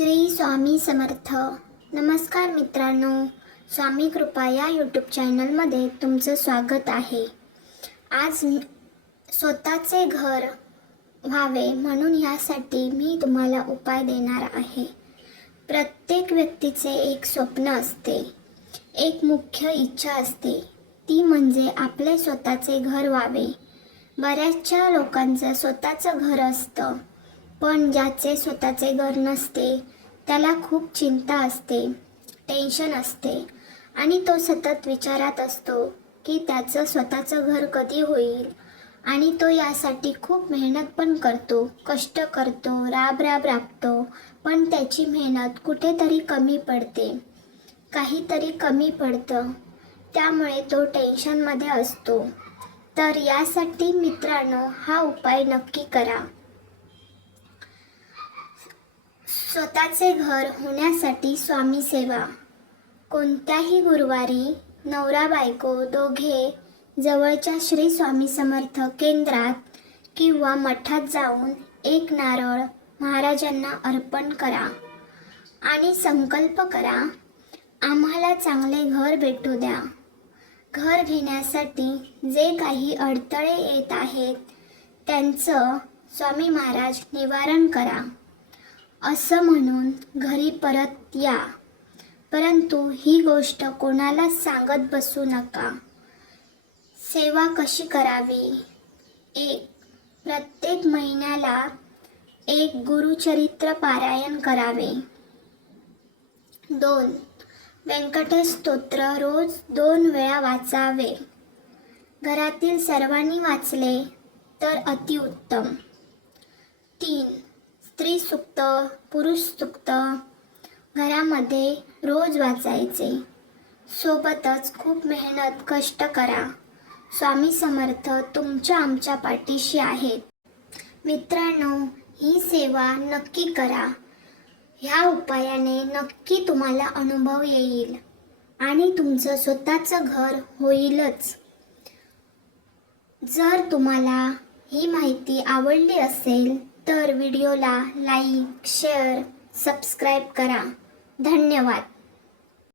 श्री स्वामी समर्थ. नमस्कार मित्रांनो, स्वामी कृपा या यूट्यूब चॅनलमध्ये तुमचं स्वागत आहे. आज स्वतःचे घर व्हावे म्हणून ह्यासाठी मी तुम्हाला उपाय देणार आहे. प्रत्येक व्यक्तीचे एक स्वप्न असते, एक मुख्य इच्छा असते, ती म्हणजे आपले स्वतःचे घर व्हावे. बऱ्याचशा लोकांचं स्वतःचं घर असतं, पण ज्याचे स्वतःचे घर नसते त्याला खूप चिंता असते, टेन्शन असते आणि तो सतत विचारात असतो की त्याचं स्वतःचं घर कधी होईल. आणि तो यासाठी खूप मेहनत पण करतो, कष्ट करतो, राबतो, पण त्याची मेहनत कुठेतरी कमी पडते, काहीतरी कमी पडतं, त्यामुळे तो टेन्शनमध्ये असतो. तर यासाठी मित्रांनो, हा उपाय नक्की करा. स्वतःचे घर होण्यासाठी स्वामी सेवा. कोणत्याही गुरुवारी नवरा बायको दोघे जवळच्या श्री स्वामी समर्थ केंद्रात किंवा मठात जाऊन एक नारळ महाराजांना अर्पण करा आणि संकल्प करा, आम्हाला चांगले घर भेटू द्या. घर घेण्यासाठी जे काही अडथळे येत आहेत त्यांचं स्वामी महाराज निवारण करा असं म्हणून घरी परत या. परंतु ही गोष्ट कोणाला सांगत बसू नका. सेवा कशी करावी? 1. प्रत्येक महिन्याला एक गुरुचरित्र पारायण करावे. 2. व्यंकटेश स्तोत्र रोज 2 वेळा वाचावे. घरातील सर्वांनी वाचले तर अतिउत्तम. 3. स्त्री सुक्त, पुरुष सुक्त घरामध्ये रोज वाचायचे. सोबतच खूप मेहनत कष्ट करा. स्वामी समर्थ तुमच्या आमच्या पाठीशी आहेत. मित्रांनो, ही सेवा नक्की करा. ह्या उपायाने नक्की तुम्हाला अनुभव येईल आणि तुमचं स्वतःचं घर होईलच. जर तुम्हाला ही माहिती आवडली असेल तर व्हिडिओला लाईक, शेअर, सबस्क्राईब करा. धन्यवाद.